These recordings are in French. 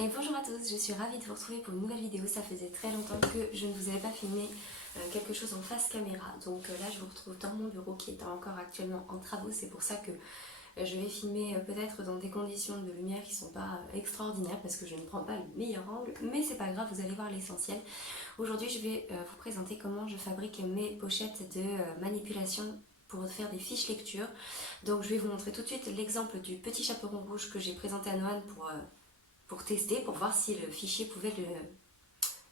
Et bonjour à tous, je suis ravie de vous retrouver pour une nouvelle vidéo. Ça faisait très longtemps que je ne vous avais pas filmé quelque chose en face caméra. Donc là je vous retrouve dans mon bureau qui est encore actuellement en travaux. C'est pour ça que je vais filmer peut-être dans des conditions de lumière qui ne sont pas extraordinaires parce que je ne prends pas le meilleur angle. Mais c'est pas grave, vous allez voir l'essentiel. Aujourd'hui je vais vous présenter comment je fabrique mes pochettes de manipulation pour faire des fiches lecture. Donc je vais vous montrer tout de suite l'exemple du petit chaperon rouge que j'ai présenté à Noan pour tester, pour voir si le fichier pouvait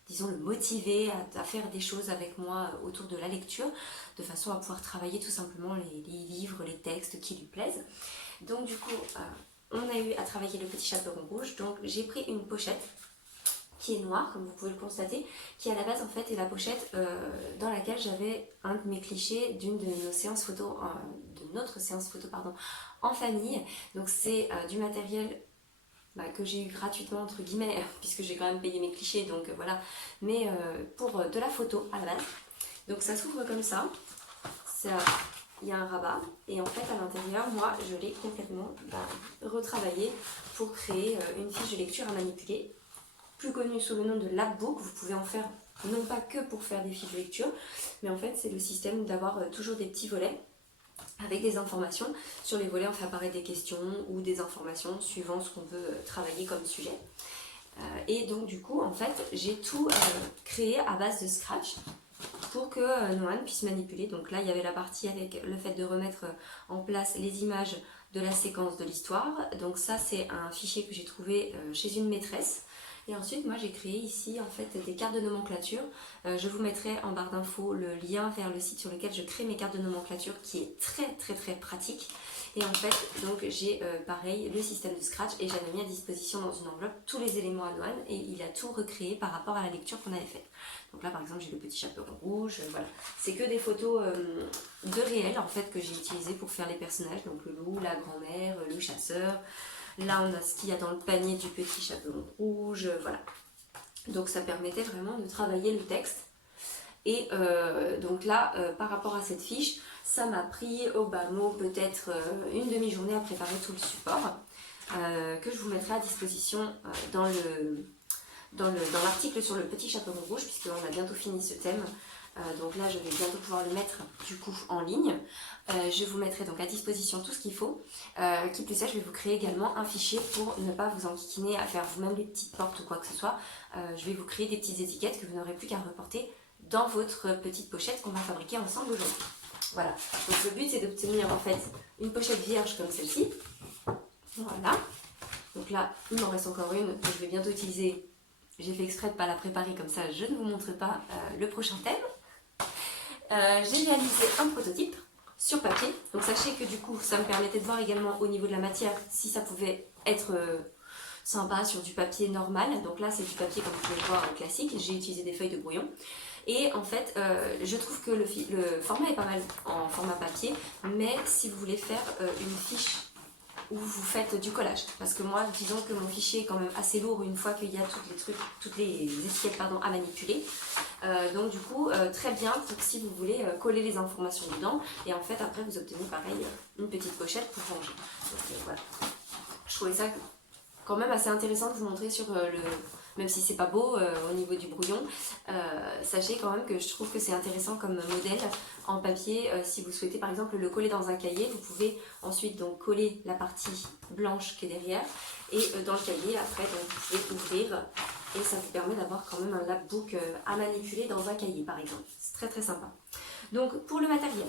disons, le motiver à faire des choses avec moi autour de la lecture, de façon à pouvoir travailler tout simplement les livres, les textes qui lui plaisent. Donc du coup, on a eu à travailler le petit chaperon rouge. Donc j'ai pris une pochette qui est noire, comme vous pouvez le constater, qui à la base en fait est la pochette dans laquelle j'avais un de mes clichés d'une de nos séances photo, de notre séance photo pardon, en famille. Donc c'est du matériel que j'ai eu gratuitement entre guillemets puisque j'ai quand même payé mes clichés, donc voilà, mais pour de la photo à la base. Donc ça s'ouvre comme ça, il y a un rabat et en fait à l'intérieur moi je l'ai complètement retravaillé pour créer une fiche de lecture à manipuler, plus connue sous le nom de Lapbook. Vous pouvez en faire non pas que pour faire des fiches de lecture, mais en fait c'est le système d'avoir toujours des petits volets avec des informations. Sur les volets on fait apparaître des questions ou des informations suivant ce qu'on veut travailler comme sujet. Et donc du coup en fait j'ai tout créé à base de Scratch pour que Noan puisse manipuler. Donc là il y avait la partie avec le fait de remettre en place les images de la séquence de l'histoire. Donc ça c'est un fichier que j'ai trouvé chez une maîtresse. Et ensuite, moi, j'ai créé ici en fait des cartes de nomenclature. Je vous mettrai en barre d'infos le lien vers le site sur lequel je crée mes cartes de nomenclature, qui est très pratique. Et en fait, donc j'ai pareil le système de Scratch et j'avais mis à disposition dans une enveloppe tous les éléments à Noan et il a tout recréé par rapport à la lecture qu'on avait faite. Donc là, par exemple, j'ai le petit chaperon rouge. Voilà, c'est que des photos de réel en fait que j'ai utilisées pour faire les personnages. Donc le loup, la grand-mère, le chasseur. Là, on a ce qu'il y a dans le panier du petit chaperon rouge, voilà. Donc ça permettait vraiment de travailler le texte. Et donc là, par rapport à cette fiche, ça m'a pris au bas mot peut-être une demi-journée à préparer tout le support, que je vous mettrai à disposition dans l'article sur le petit chaperon rouge, puisqu'on a bientôt fini ce thème. Donc là je vais bientôt pouvoir le mettre du coup en ligne. Je vous mettrai donc à disposition tout ce qu'il faut. Qui plus est, je vais vous créer également un fichier pour ne pas vous enquiquiner à faire vous-même les petites portes ou quoi que ce soit. Je vais vous créer des petites étiquettes que vous n'aurez plus qu'à reporter dans votre petite pochette qu'on va fabriquer ensemble aujourd'hui. Voilà, donc le but c'est d'obtenir en fait une pochette vierge comme celle-ci. Voilà, donc là il m'en reste encore une que je vais bientôt utiliser. J'ai fait exprès de ne pas la préparer, comme ça je ne vous montre pas le prochain thème. J'ai réalisé un prototype sur papier, donc sachez que du coup ça me permettait de voir également au niveau de la matière si ça pouvait être sympa sur du papier normal. Donc là c'est du papier comme vous pouvez le voir classique, j'ai utilisé des feuilles de brouillon et en fait je trouve que le format est pas mal en format papier, mais si vous voulez faire une fiche où vous faites du collage, parce que moi disons que mon fichier est quand même assez lourd une fois qu'il y a toutes les étiquettes à manipuler, donc du coup très bien pour si vous voulez coller les informations dedans et en fait après vous obtenez pareil une petite pochette pour ranger. Donc voilà, je trouvais ça quand même assez intéressant de vous montrer sur même si c'est pas beau au niveau du brouillon, sachez quand même que je trouve que c'est intéressant comme modèle en papier. Si vous souhaitez par exemple le coller dans un cahier, vous pouvez ensuite donc coller la partie blanche qui est derrière et dans le cahier après donc, vous pouvez ouvrir et ça vous permet d'avoir quand même un lapbook à manipuler dans un cahier par exemple. C'est très sympa. Donc pour le matériel,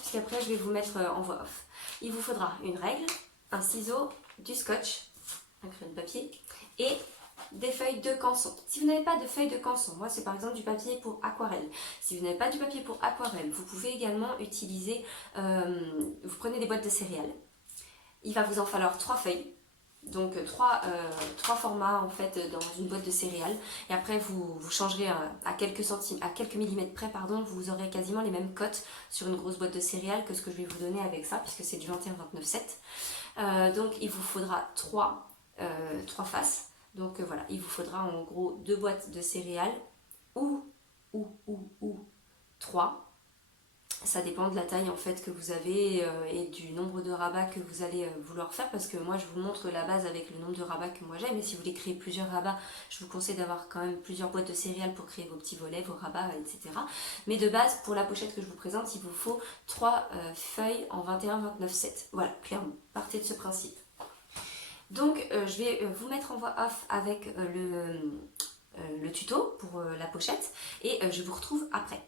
puisqu'après je vais vous mettre en voix off, il vous faudra une règle, un ciseau, du scotch, un crayon de papier et des feuilles de canson. Si vous n'avez pas de feuilles de canson, moi c'est par exemple du papier pour aquarelle. Si vous n'avez pas du papier pour aquarelle, vous pouvez également utiliser, vous prenez des boîtes de céréales. Il va vous en falloir 3 feuilles, donc 3 formats en fait dans une boîte de céréales. Et après vous changerez à quelques millimètres près, pardon, vous aurez quasiment les mêmes cotes sur une grosse boîte de céréales que ce que je vais vous donner avec ça, puisque c'est du 21-29-7. Donc il vous faudra 3 faces. Donc voilà, il vous faudra en gros 2 boîtes de céréales ou 3. Ça dépend de la taille en fait que vous avez et du nombre de rabats que vous allez vouloir faire, parce que moi je vous montre la base avec le nombre de rabats que moi j'ai, mais si vous voulez créer plusieurs rabats, je vous conseille d'avoir quand même plusieurs boîtes de céréales pour créer vos petits volets, vos rabats, etc. Mais de base, pour la pochette que je vous présente, il vous faut 3 feuilles en 21-29-7. Voilà, clairement, partez de ce principe. Donc je vais vous mettre en voix off avec le tuto pour la pochette et je vous retrouve après.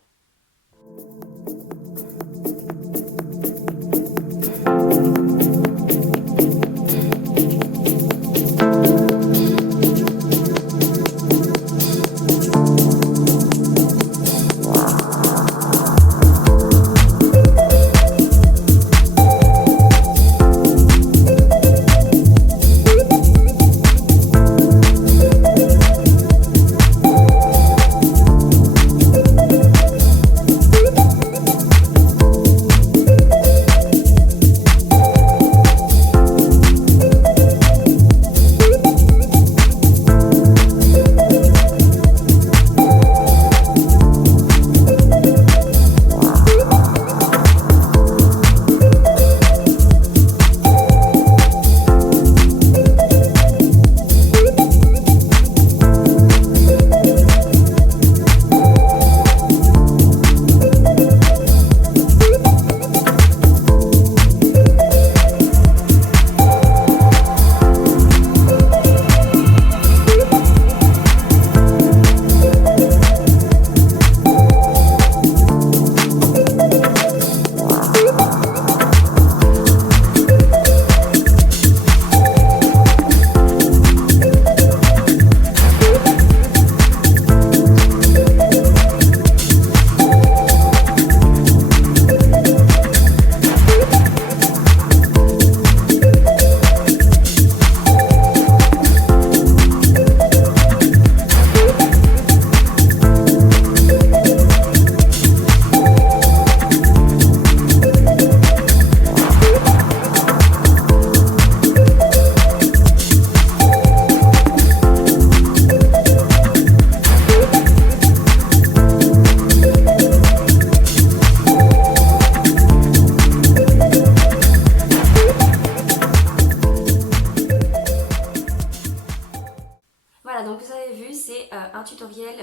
Voilà, donc vous avez vu, c'est un tutoriel,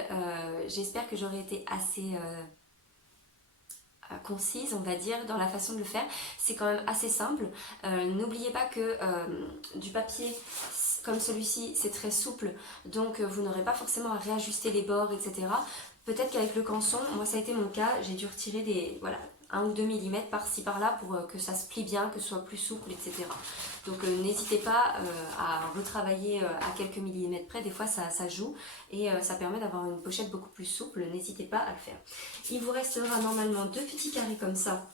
j'espère que j'aurai été assez concise, on va dire, dans la façon de le faire. C'est quand même assez simple. N'oubliez pas que du papier comme celui-ci, c'est très souple, donc vous n'aurez pas forcément à réajuster les bords, etc. Peut-être qu'avec le canson, moi ça a été mon cas, j'ai dû retirer des, voilà, 1 ou 2 mm par-ci par-là pour que ça se plie bien, que ce soit plus souple, etc. Donc n'hésitez pas à retravailler à quelques millimètres près, des fois ça joue et ça permet d'avoir une pochette beaucoup plus souple, n'hésitez pas à le faire. Il vous restera normalement 2 petits carrés comme ça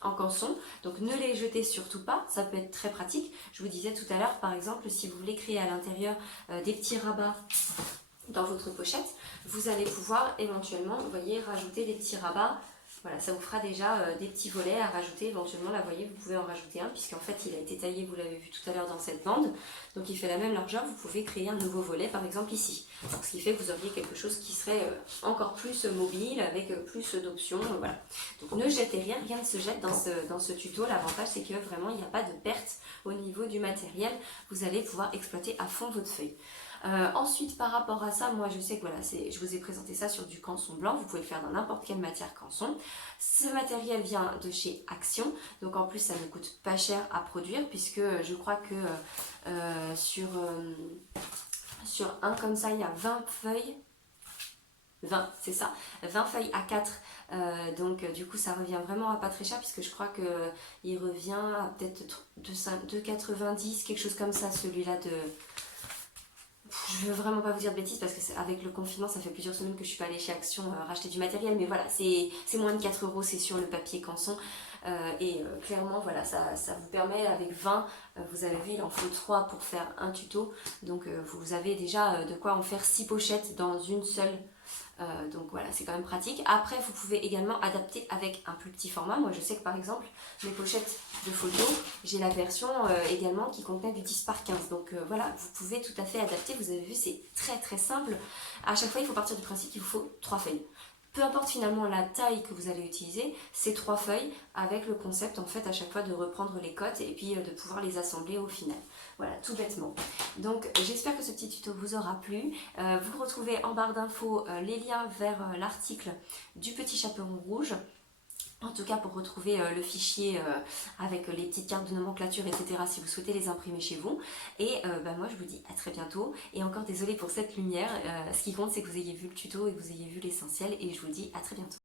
en canson, donc ne les jetez surtout pas, ça peut être très pratique. Je vous disais tout à l'heure, par exemple, si vous voulez créer à l'intérieur des petits rabats dans votre pochette, vous allez pouvoir éventuellement, vous voyez, rajouter des petits rabats. Voilà, ça vous fera déjà des petits volets à rajouter éventuellement. Là, vous voyez, vous pouvez en rajouter un puisqu'en fait, il a été taillé, vous l'avez vu tout à l'heure dans cette bande. Donc, il fait la même largeur. Vous pouvez créer un nouveau volet, par exemple ici. Donc, ce qui fait que vous auriez quelque chose qui serait encore plus mobile avec plus d'options. Voilà. Donc, ne jetez rien. Rien ne se jette dans ce tuto. L'avantage, c'est que vraiment, il n'y a pas de perte au niveau du matériel. Vous allez pouvoir exploiter à fond votre feuille. Ensuite, par rapport à ça, moi je sais que voilà, je vous ai présenté ça sur du canson blanc, vous pouvez le faire dans n'importe quelle matière canson. Ce matériel vient de chez Action, donc en plus ça ne coûte pas cher à produire puisque je crois que sur un comme ça il y a 20 feuilles, 20 c'est ça, 20 feuilles à 4. Donc du coup ça revient vraiment à pas très cher puisque je crois que il revient à peut-être 2,90, quelque chose comme ça, celui-là de... Je veux vraiment pas vous dire de bêtises parce que avec le confinement ça fait plusieurs semaines que je suis pas allée chez Action racheter du matériel, mais voilà, c'est moins de 4 €, c'est sur le papier canson clairement voilà, ça vous permet avec 20, vous avez vu il en faut 3 pour faire un tuto, donc vous avez déjà de quoi en faire 6 pochettes dans une seule. Donc voilà, c'est quand même pratique. Après, vous pouvez également adapter avec un plus petit format. Moi, je sais que par exemple, mes pochettes de photos, j'ai la version également qui contenait du 10×15. Donc voilà, vous pouvez tout à fait adapter. Vous avez vu, c'est très très simple. À chaque fois, il faut partir du principe qu'il vous faut 3 feuilles. Peu importe finalement la taille que vous allez utiliser, ces 3 feuilles avec le concept en fait à chaque fois de reprendre les cotes et puis de pouvoir les assembler au final. Voilà, tout bêtement. Donc j'espère que ce petit tuto vous aura plu. Vous retrouvez en barre d'infos les liens vers l'article du petit chaperon rouge. En tout cas pour retrouver le fichier avec les petites cartes de nomenclature, etc. si vous souhaitez les imprimer chez vous. Et moi je vous dis à très bientôt. Et encore désolée pour cette lumière. Ce qui compte c'est que vous ayez vu le tuto et que vous ayez vu l'essentiel. Et je vous dis à très bientôt.